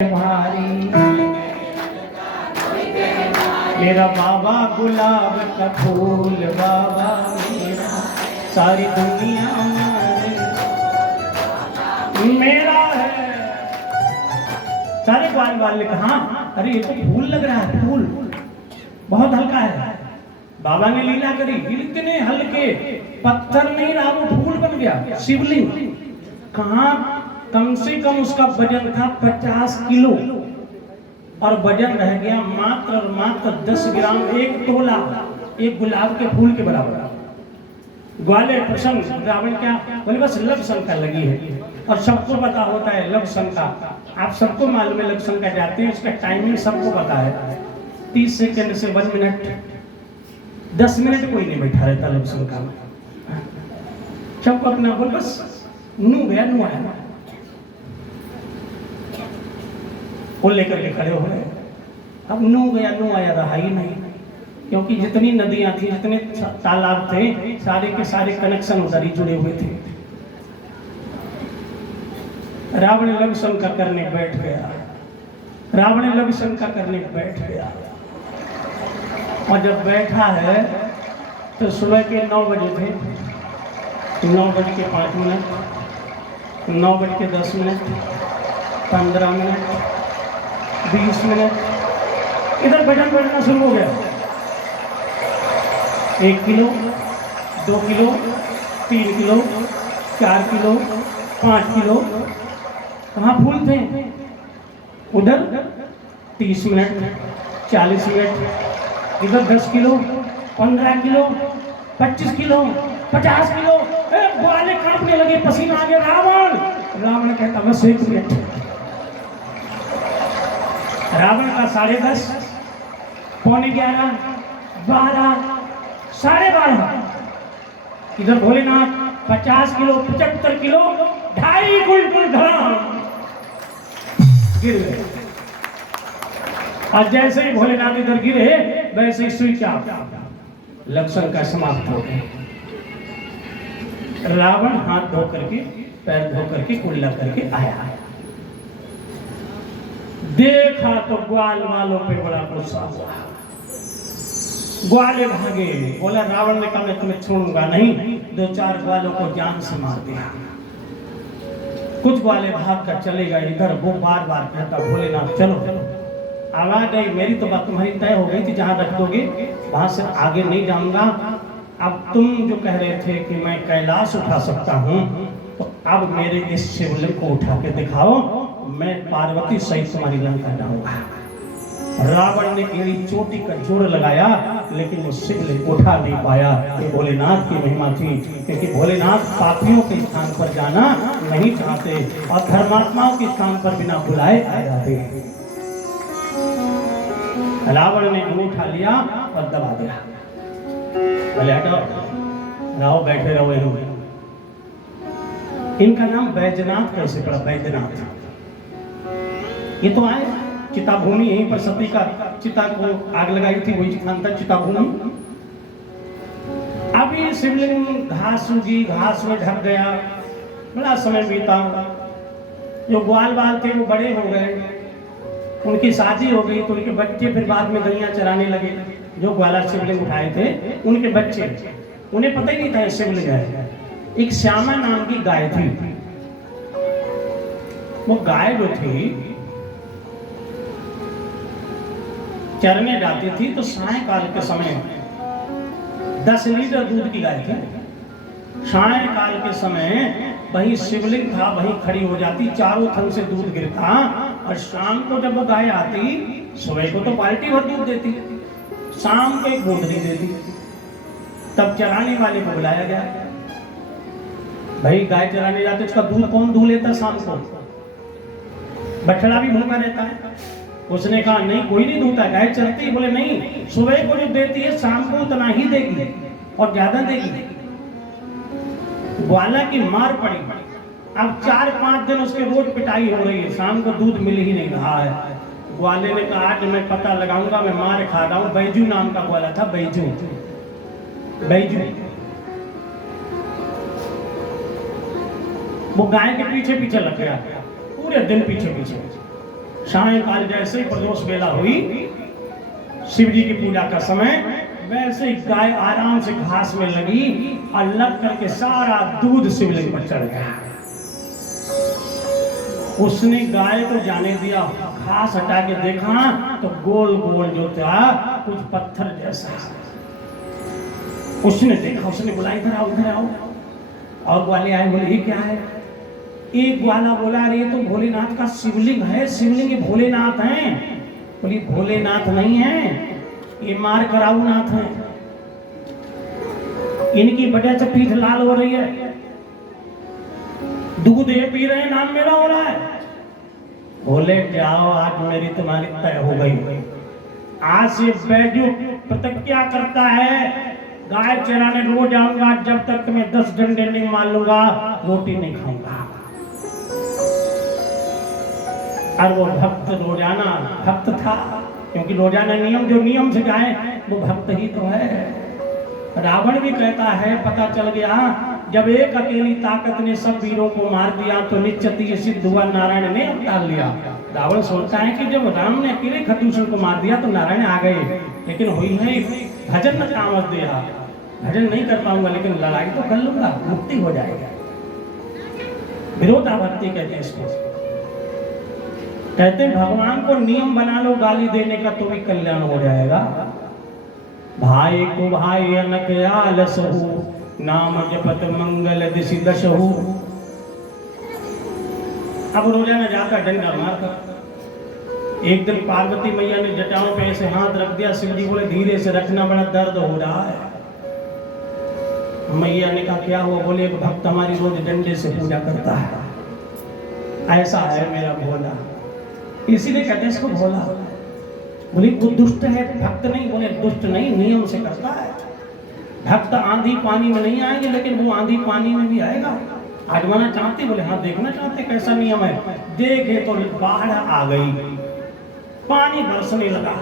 भारी मेरा बाबा गुलाब का फूल बाबा मेरा सारी दुनिया मेरा है। सारे ग्वाल वाले कहा अरे ये तो फूल लग रहा है, फूल बहुत हल्का है। बाबा ने लीला करी, इतने हल्के पत्थर नहीं रहा, वो फूल बन गया शिवलिंग। कहा कम से कम उसका वजन था 50 किलो और वजन रह गया मात्र और मात्र 10 ग्राम, 1 तोला, एक गुलाब के फूल के बराबर। ग्वाले प्रसन्न, रावण क्या बोले बस लव शंका लगी है और सबको पता होता है लव शंका, आप सबको मालूम है लव शंका जाते हैं, उसका टाइमिंग सबको पता है 30 सेकंड से 1 मिनट, 10 मिनट कोई नहीं बैठा रहता लव शंका में। सबको अपना बोल बस नू गया नू आया, वो लेकर के खड़े हो गए। अब नू गया नू आया रहा ही नहीं, क्योंकि जितनी नदियां थी, जितने तालाब थे, सारे के सारे कनेक्शन उधर ही जुड़े हुए थे। रावण लव शंका करने बैठ गया, रावण लव शंका करने बैठ गया। और जब बैठा है तो सुबह के 9 बजे थे, 9:05, 9:10, 15 मिनट, 20 मिनट, इधर बटन बजना शुरू हो गया। 1 kilo, 2 kilo, 3 kilo, 4 kilo, 5 kilo, कहाँ फूल थे? उधर 30 मिनट, 40 मिनट, इधर 10 किलो, 15 किलो, 25 किलो, 50 किलो, ग्वाले कांपने लगे, पसीना आ गया। रावण कहता बस 1 मिनट। रावण का 10:30, 11:45, 12, 12:30, इधर भोलेनाथ 50 किलो, 75 किलो, 2.5 कुंटल धड़ा गिर गए। और जैसे ही भोलेनाथ इधर गिरे वैसे ही स्विच ऑफ, लक्षण का समाप्त हो गया। रावण हाथ धो करके, पैर धो करके, कुल्ला करके आया। देखा तो ग्वाल वालों पे बड़ा गुस्सा हुआ, ग्वाले भागे। बोला रावण ने कहा मैं तुम्हें छोड़ूंगा नहीं, 2-4 ग्वालों को जान से मार दिया। कुछ ग्वाले भाग कर चले गए इधर, वो बार बार कहता भोलेनाथ चलो चलो। आवाज आई मेरी तो बात तुम्हारी तय हो गई थी, जहां रख दोगे वहां से आगे नहीं जाऊंगा। अब तुम जो कह रहे थे कि मैं कैलाश उठा सकता हूं, तो अब मेरे इस शिवलिंग को उठा के दिखाओ, मैं पार्वती सहित तुम्हारी लंका जाऊंगा। रावण ने एड़ी चोटी का जोड़ लगाया, लेकिन वो शिवलिंग उठा नहीं पाया। ये भोलेनाथ की महिमा थी, क्योंकि भोलेनाथ पापियों के स्थान पर जाना नहीं चाहते और धर्मात्माओं के स्थान पर बिना बुलाए आ जाते। रावण ने उठा लिया और दबा दिया। बोले हटाओ, रहो बैठे रहो यहीं। इनका नाम बैजनाथ कैसे पड़ा? बैजनाथ, ये तो आए चिता भूमि, यहीं पर सती का चिता को आग लगाई थी, वही स्थान था चिता भूमि। अभी शिवलिंग घास उगी, घास में ढक गया, बड़ा समय बीता। जो ग्वाल बाल थे वो बड़े हो गए, उनकी शादी हो गई, तो उनके बच्चे फिर बाद में गैया चराने लगे। जो ग्वाला शिवलिंग उठाए थे उनके बच्चे, उन्हें पता ही नहीं था ये शिवलिंग है। एक श्यामा नाम की गाय थी, वो गाय जो थी चरने जाती थी, तो सायंकाल के समय 10 लीटर दूध की गाय थी। सायंकाल के समय वही शिवलिंग था, वही खड़ी हो जाती, चारों थन से दूध गिरता। और शाम को जब वो गाय आती, सुबह को तो बाल्टी भर दूध देती, शाम को एक बूंदनी देती। तब चराने वाले को बुलाया गया, भाई गाय चराने जाते, उसका दूध कौन दूह लेता? शाम को बछड़ा भी भूखा रहता है। उसने कहा नहीं कोई नहीं दूता, गाय चलती। बोले नहीं, सुबह को जो देती है शाम को उतना ही देगी और ज्यादा देगी। ग्वाला की मार पड़ी। अब 4-5 दिन उसके रोज पिटाई हो रही है, शाम को दूध मिल ही नहीं रहा है। ग्वाले ने कहा आज मैं पता लगाऊंगा, मैं मार खा रहा हूं। बैजू नाम का ग्वाला था, बैजू। वो गाय के पीछे पीछे लग गया, पूरे दिन पीछे पीछे। सायंकाल जैसे ही प्रदोष बेला हुई, शिव जी की पूजा का समय, वैसे ही गाय आराम से घास में लगी और लग करके सारा दूध शिवलिंग पर चढ़ गया। उसने गाय को जाने दिया, घास हटा के देखा तो गोल गोल जो था कुछ पत्थर जैसा। उसने देखा, उसने बोला इधर आओ इधर आओ। और ग्वाले आए, बोले ये क्या है? एक ग्वाला बोला अरे ये तो भोलेनाथ का शिवलिंग है, शिवलिंग ये भोलेनाथ हैं। बोली भोलेनाथ नहीं है, ये मार कराऊ नाथ है, इनकी वजह से पीठ लाल हो रही है, दूध ये पी रहे हैं, नाम मेरा हो रहा है। बोले जाओ आज मेरी तुम्हारी तय हो गई, आज से बैजू प्रतिज्ञा करता है गाय चराने रोज आऊंगा, जब तक तुम्हें 10 डंडे नहीं मार लूंगा रोटी नहीं खाऊंगा। और वो भक्त रोजाना भक्त था, क्योंकि रोजाना जो नियम से जाए वो भक्त ही तो है। रावण भी कहता है, पता चल गया जब एक अकेली ताकत ने सब वीरों को मार दिया तो निश्चित सिद्ध हुआ, नारायण ने अवतार लिया। रावण सोचता है कि जब राम ने अकेले खरदूषण को मार दिया तो नारायण आ गए, लेकिन हुई है भजन न कामत दिया, भजन नहीं कर पाऊंगा लेकिन लड़ाई तो कर लूंगा, मुक्ति हो जाएगा। विरोधाभक्ति कहते हैं इसको। कहते हैं भगवान को नियम बना लो गाली देने का तो भी कल्याण हो जाएगा। भाई को भाई अनक आलसहु, नाम जपत मंगल दिशि दशहु। अब रोजाना जाकर डंडा मारता। एक दिन पार्वती मैया ने जटाओं पे ऐसे हाथ रख दिया, शिव जी बोले धीरे से रखना, बड़ा दर्द हो रहा है। मैया ने कहा क्या हुआ? बोले एक भक्त हमारी रोज डंडे से पूजा करता है, ऐसा है मेरा भोला, इसीलिए कहते हैं इसको भोला। बोले वो दुष्ट है, भक्त नहीं। बोले दुष्ट नहीं, नियम से करता है। भक्त आंधी पानी में नहीं आएंगे, लेकिन वो आंधी पानी में भी आएगा। आजमाना चाहते? बोले हाँ देखना चाहते कैसा नियम है। देखे तो बाढ़ आ गई, पानी बरसने लगा।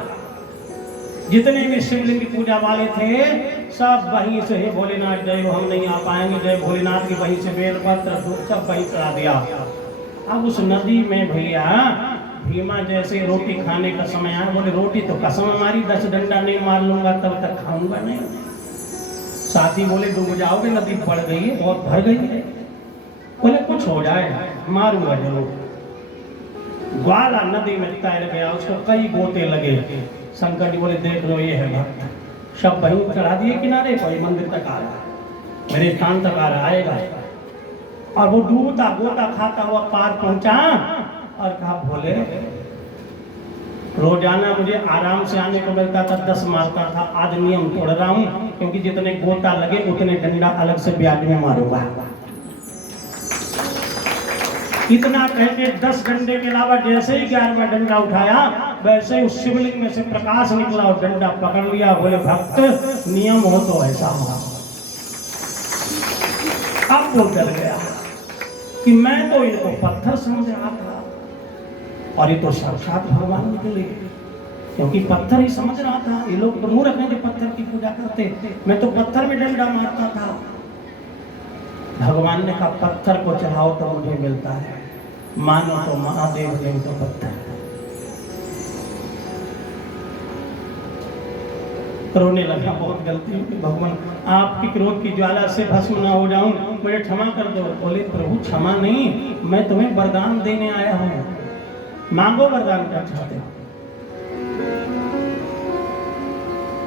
जितने भी शिवलिंग की पूजा वाले थे सब वहीं से हे भोलेनाथ जय हो, हम नहीं आ पाएंगे, जय भोलेनाथ की वहीं से बेलपत्र सब वहीं चढ़ा दिया। अब उस नदी में भैया भीमा जैसे रोटी खाने का समय आया, बोले रोटी तो कसम हमारी 10 डंडा नहीं मार लूंगा तब तक खाऊंगा नहीं। साथी बोले डूब जाओगे, नदी बढ़ गई है, बहुत भर गई है। बोले कुछ हो जाए मारूंगा जरूर। ग्वाला नदी में तैर गया, उसको कई गोते लगे। शंकर जी बोले देख लो ये है भक्त, सब वहीं चढ़ा दिए किनारे, कोई मंदिर तक आ रहा, मेरे स्थान तक आ रहा आएगा। और वो डूबता गोता खाता हुआ पार पहुंचा और कहा भोले रोजाना मुझे आराम से आने को मिलता था, 10 मारता था, आज नियम तोड़ रहा हूं, क्योंकि जितने गोता लगे उतने डंडा अलग से ब्याज में मारूंगा। इतना कहते 10 डंडे के अलावा जैसे ही 11वां डंडा उठाया वैसे उस शिवलिंग में से प्रकाश निकला और डंडा पकड़ लिया। बोले भक्त नियम हो तो ऐसा हो। अब वो डर गया कि मैं तो इनको पत्थर समझ रहा था और ये तो साक्षात भगवान निकले, क्योंकि पत्थर ही समझ रहा था। ये लोग तो मूर्ख हैं जो पत्थर की पूजा करते, मैं तो पत्थर में डंडा मारता था। भगवान ने कहा पत्थर को चढ़ाओ तो मुझे मिलता है, मानो तो महादेव, नहीं तो पत्थर। रोने लगा, बहुत गलती हुई भगवान, आपकी क्रोध की ज्वाला से भस्म ना हो जाऊं, मुझे क्षमा कर दो। बोले प्रभु क्षमा नहीं, मैं तुम्हें वरदान देने आया हूं, मांगो वरदान क्या चाहते हो।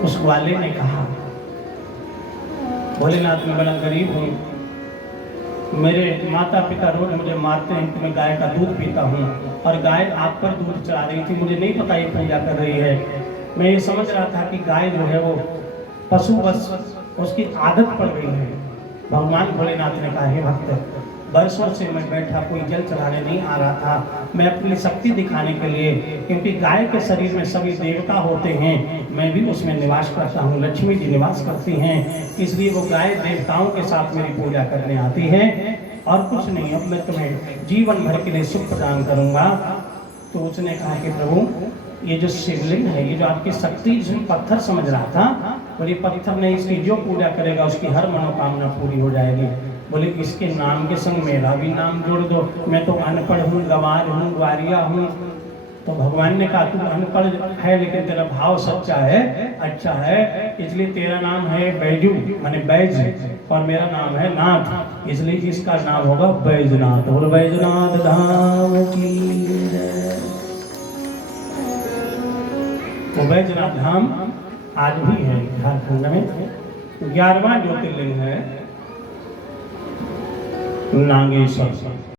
उस ग्वाले ने कहा भोलेनाथ मैं बड़ा गरीब हूं, मेरे माता पिता रोज मुझे मारते हैं कि मैं गाय का दूध पीता हूँ, और गाय आप पर दूध चढ़ा रही थी, मुझे नहीं पता ये पूजा कर रही है। मैं ये समझ रहा था कि गाय जो है वो पशु, बस उसकी आदत पड़ गई है। भगवान भोलेनाथ ने कहा हे भक्त, बरसों से मैं बैठा, कोई जल चढ़ाने नहीं आ रहा था, मैं अपनी शक्ति दिखाने के लिए, क्योंकि गाय के शरीर में सभी देवता होते हैं, मैं भी उसमें निवास करता हूँ, लक्ष्मी जी निवास करती हैं, इसलिए वो गाय देवताओं के साथ मेरी पूजा करने आती है, और कुछ नहीं, अब मैं तुम्हें जीवन भर के लिए सुख प्रदान करूँगा। तो उसने कहा कि प्रभु ये जो शिवलिंग है, ये जो आपकी शक्ति जिसमें पत्थर समझ रहा था, बोले पत्थर नहीं, इसकी जो पूजा करेगा उसकी हर मनोकामना पूरी हो जाएगी। बोले इसके नाम के संग मेरा भी नाम जोड़ दो, मैं तो अनपढ़ हूँ, गंवार हूँ, ग्वारिया हूँ, तो भगवान ने कहा तू अनपढ़ है लेकिन तेरा भाव सच्चा है, अच्छा है, इसलिए तेरा नाम है बैजू माने बैज और मेरा नाम है नाथ, इसलिए इसका नाम होगा बैजनाथ। और बैजनाथ धाम की जय। तो बैजनाथ धाम आज भी है झारखंड में। 11वां ज्योतिर्लिंग है नागेश्वर।